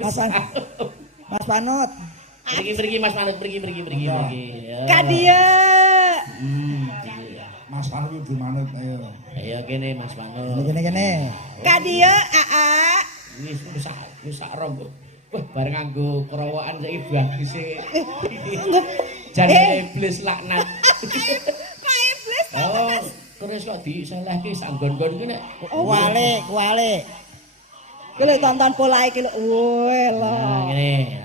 Mas Panut. Mas Panut. Pergi Mas Panut, pergi. Kadia. Mas Panut kudu manut ayo. Ayo kene Mas Panut. Kene. Kadia aa. Wis sak rong. Wah, bareng nganggo kerowokan saiki bagus e. Jane iblis laknat. Kok iblis? Oh, terus kok disalahke sak nggon-nggon ku nek Kualik. Ki lho tonton polahe ki lho. Weh lho. ngene.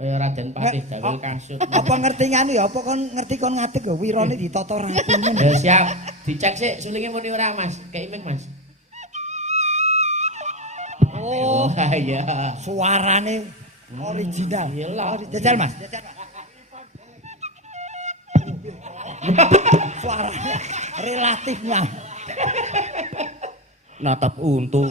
Kaya Raden Patih dawuh kasut. Apa ngerti nganu ya? Apa kon ngerti kon ngadeg ya wirane ditata rapi men. Ya siap. Dicek sik sulinge muni ora Mas. Kayak iming Mas. Oh, iya. suarane original. Iyalah. Jajal Mas. Suaranya relatifnya. Natap untu.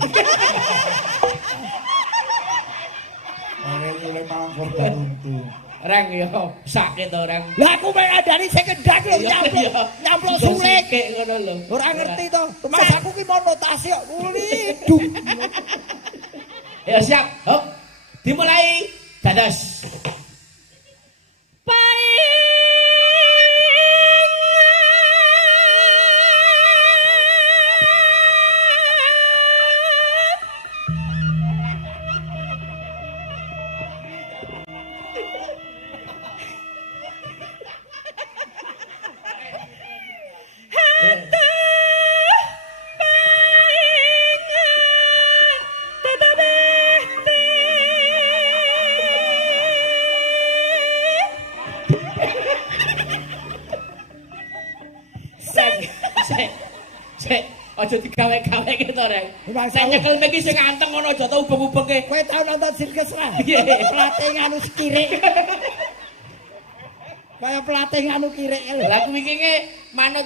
Oleh mangkor baruntu. Reng yo sakit to Reng. Lah aku mengadani sing kendhak lho nyamplok sulik. Kayak ngono lho. Ora ngerti to. Mas aku ki mau notasi kok ulidung. Ya siap. Hop. Dimulai. Dados. Sik, aja digawe-gawe ki to, Rek. Sing nyekel iki sing anteng ngono aja tau ubeng-ubengke. Kowe tau nonton sirkus ra? Pelatih nganu kirik. Kaya pelatih nganu kirik lho. Lah kuwi iki manut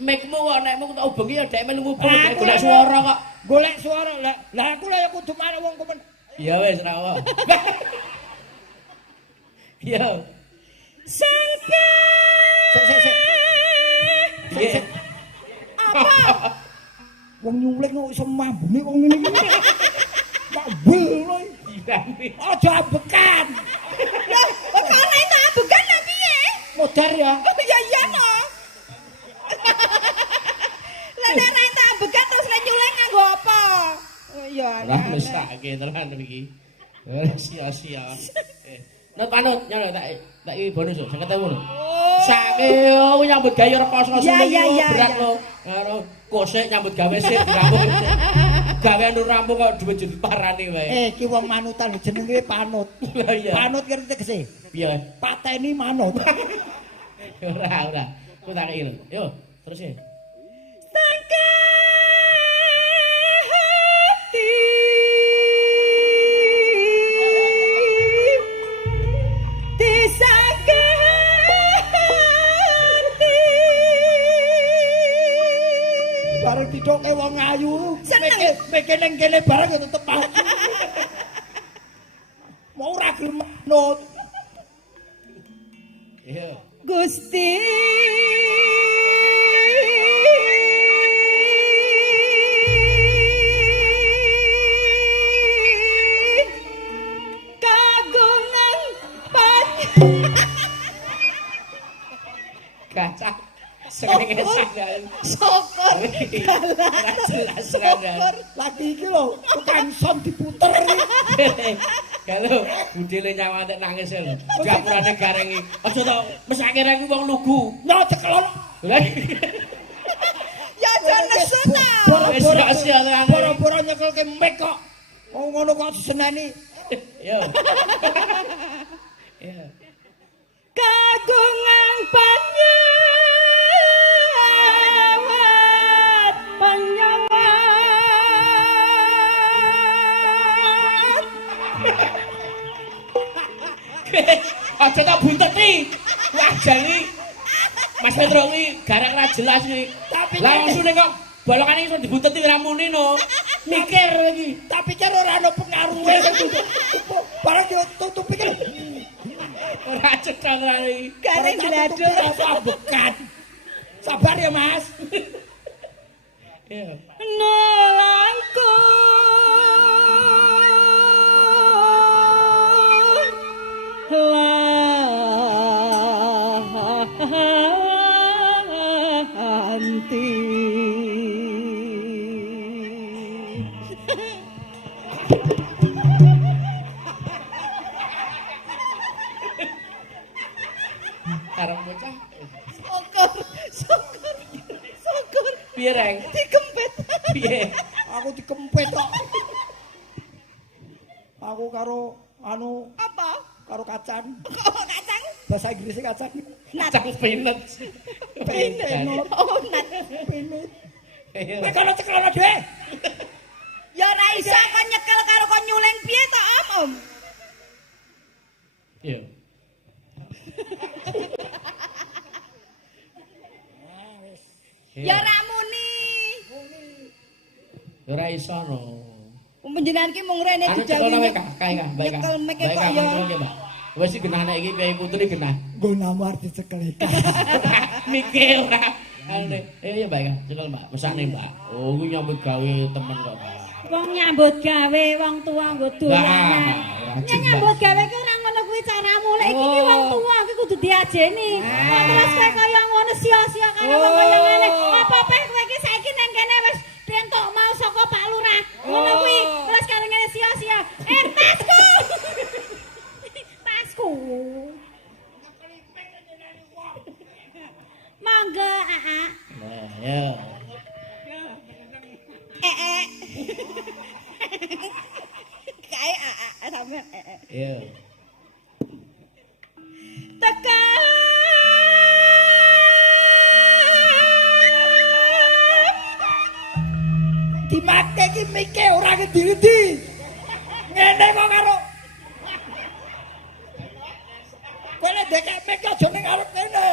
mikmu kok nekmu tak ubengi ya dek melu ngubung golek suara kok. Golek suara lah. Lah aku lah ya kudu manut wong kemen. Ya wis ra apa. Ya. Sangke. Sik. Piye? Apa? Wong nyulik kok iso mambune kok ngene iki. Tak bel lho. Aja ambekan. Lah, kok ora tak ambekan ta piye? Modar ya. Ya iya no. Lah nek ra tak ambekan terus lek nyulik nganggo apa? Oh iya. Ora mesake tenan iki. Sia-sia. Nut Panut, nyono tak iki bonus lho, 50.000 lho. Sake yo nyambut gawe rekoso sing berat lho. Karo kosek nyambut gawe sik rampung. Gawean rampung kok duwe jadi parani wae. Iki wong manutan jenenge Panut. Lah iya. Panut ngerti tegese? Piye? Pateni manut. Ora. Ku tak iki lho. Yo, terus e. Sangke hati disangke hati Bareng didoke wong ayu, mikir ning kene bareng ya tetep mau. Mau ora gelem manut. Iya. Gusti kagungan Kacak. Sengenge sanggal. sokor Jelas sanggal. Lagi iki lho, tukang som diputer iki. Kalau budile nyawate nangis lho. Gapurane garengi. Aja to mesake rek wong lugu. Yo cekelok. Lah ya jane senang wis sia-sia tenan. Boro-boro nyekelke mic kok. Wong ngono kok diseneni. Yo. Iya. kagungan penyawat Aja tak bunteti. Wah jani Mas Petro kuwi garang ra jelas iki. Lah maksudnya kok bolongane iso dibunteti ora muni no. Mikir iki. Tak pikir ora ana pengaruhe. Barang yo tutup pikir. Ora cetha ora iki. gareng gladok Apa bekan. Sabar ya, Mas. Iya. nelangku Piye, Reng? Dikempit. Piye? Aku dikempet kok. Aku karo Apa? karo kacan. Kok kacang? Bahasa Inggrisnya kacan. Kacang peanut. Penut. Oh, nat. Penut. Ayo. Kowe kalau ceklana dhewe. Ya ora iso kon nyekel karo kon nyuling piye to, Om? Iya. Ya ora muni. Ora iso no. Panjenengan ki mung rene Anu cekel didhawuhi. nawe kae Kak, baik Kak. Nyekel meke Baik, kok Kak, ya. nyekel ki, Mbak. Wis iki genah nek iki piye putri genah. Nggo namar dicekel iki. Mikir ora. Ane, iya baik Kak, cekel Mbak. Mesane Mbak. Oh, kuwi nyambut gawe temen kok. Wong nyambut gawe wong tuwa nggo dolanan. Nek nyambut gawe ki ora ngono kuwi caramu. Lek iki ki wong tuwa ki kudu diajeni. Kok terus kowe kaya ngono sia-sia karo wong kaya ngene. Apa-apa kowe iki saiki nang kene wis rentok mau saka Pak Lurah. Ngono kuwi terus karo ngene sia-sia. Tasku. Tasku. Mangga, Aa. Nah, ya. Kae sampean Iya. Dimake ki mike ora ngendi-endi. Ngene kok karo. Kowe nek dekek mik aja ning arep kene.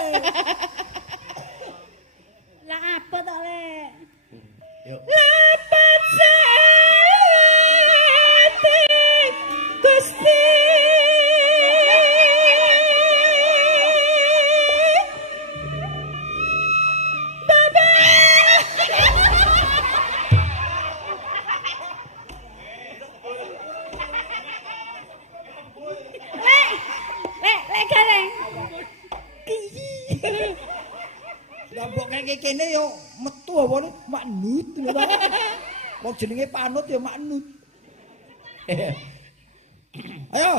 Lah apa to, Le? Yuk. Lepat sate Gusti Baba Le gareng Lah mbok kene kene yo metu apa ne maknut lho ta. Wong jenenge panut ya maknut. Ayo.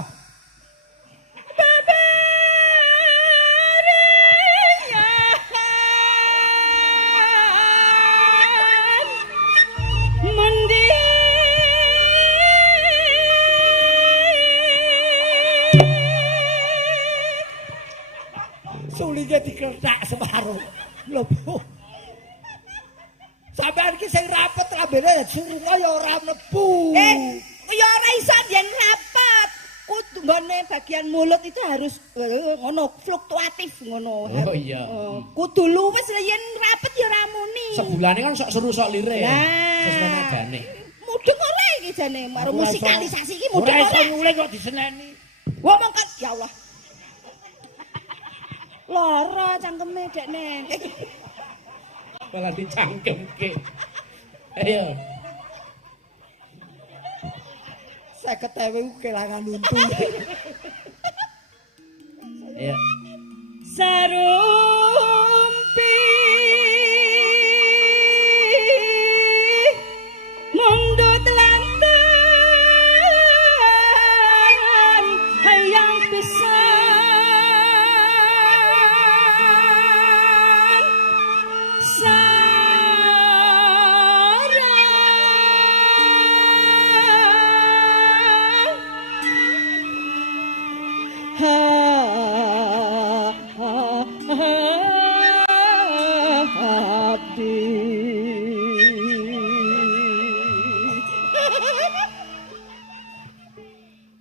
Sulinge diketak separo. Lho. Sampeyan ki sing rapet lambene surunge ya ora mlebu. Ya ora iso yen rapat. Kudu nggone bagian mulut itu harus ngono fluktuatif ngono. Oh iya. Kudu luwes yen rapet ya ora muni. Sebulane kan sok seru sok lire ya. Lah. Sesuai nadane. Mudeng ora iki jane karo musikalisasi iki mudeng Ora iso ora. nyuling kok diseneni. Wah mongko ya Allah. Lara cangkeme dekne. Malah dicangkemke. Ayo. 50.000 kelangan untu. Ayo. Sarumpi mundut lantaran hayang pisan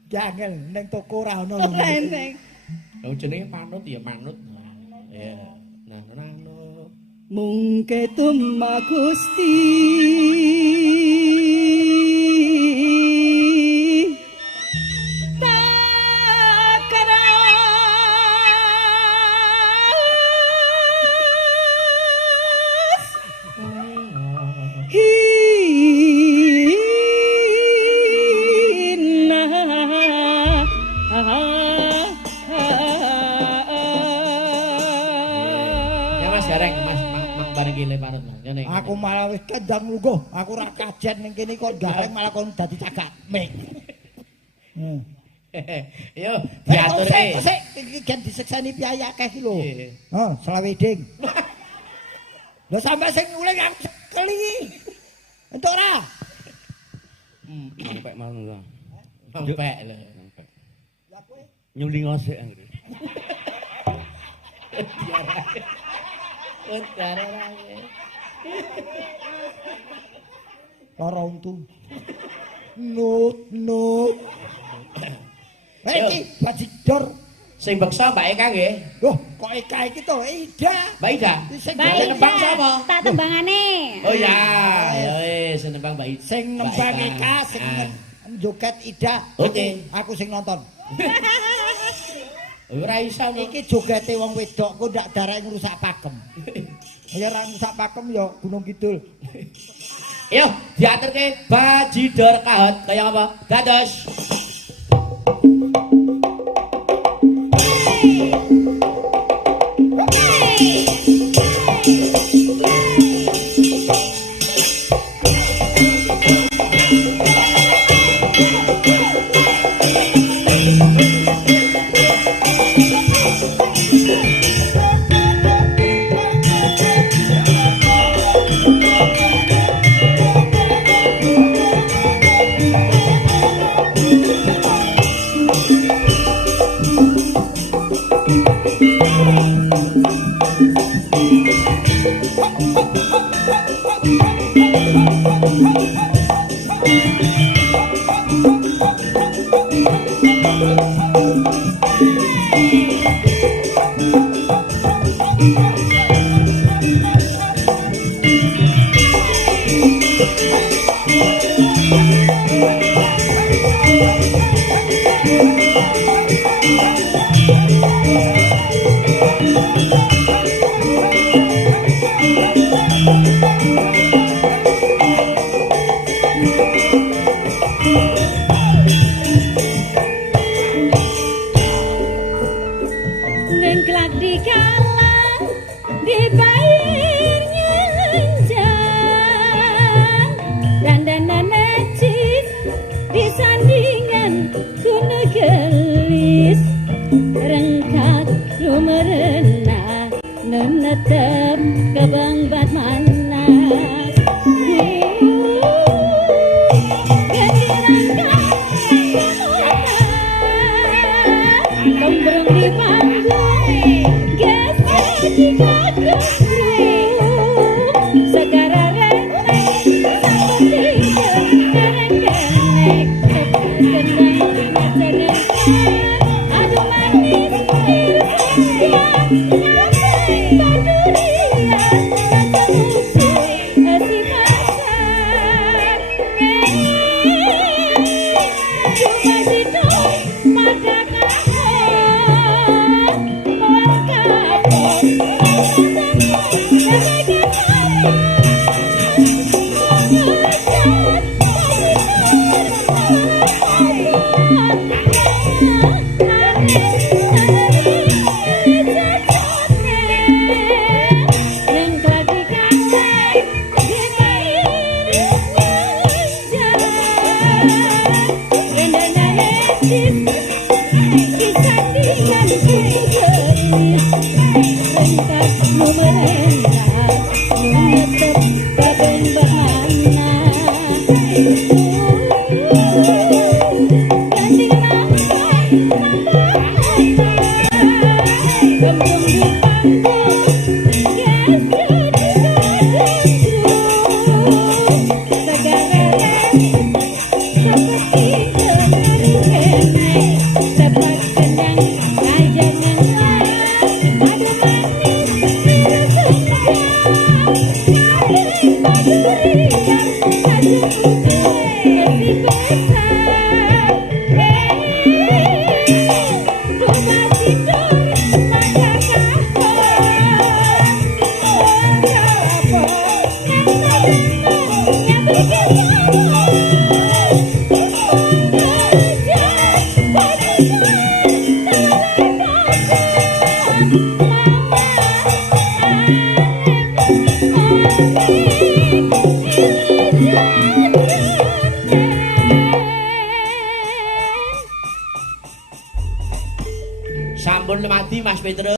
Jangel ning toko ora ono. Rendeng. Lah jenenge panut ya manut. Iya. Nah, nano. Mungke tumma Gusti Ya Mas Gareng, Mas mang bareng gile panut Mas. Ngene. Aku malah wis kendang lungguh. Aku ora kajen ning kene kok gareng malah kon dadi cagak mik. Yo, diatur e. Sik, iki gen disekseni piye akeh iki lho. Iya. Heh, selaweding. Lho sampe sing nguling aku kali iki. Entuk ora? Sampai mau ngono. Sampai lho. Ya kowe Nyuling osek anggere. lara untu. Nut. Iki bajidor. Sing beksa Mbak Eka nggih. Loh, kok Eka iki to? Ida. Mbak Ida. Sing Baik, nembang sapa? tak tembangane. Oh ya, wis nembang Mbak Ida. Sing nembang Eka, sing joget Ida. Oke. Aku sing nonton. Ora iso no. Iki jogete wong wedok kok ndak darek ngrusak pakem. Ya ora ngrusak pakem ya Gunung Kidul. Yo, diaturke bajidor kahot kaya apa? Dados. Ning gladi kalah dibayarnya lenjang dandanan najis disandingan kuno gelis rengkat lumerena nenetep kebangbat manas Gombrong di panggung, gesek di kacang segara rentek, satu tiga, kereng-kereng, kendang, ngajarin, aduh manis, irsa, nyantai, badurian, macam musuh, si pasar, cuma si doi, pada Sampun mati Mas Petrus.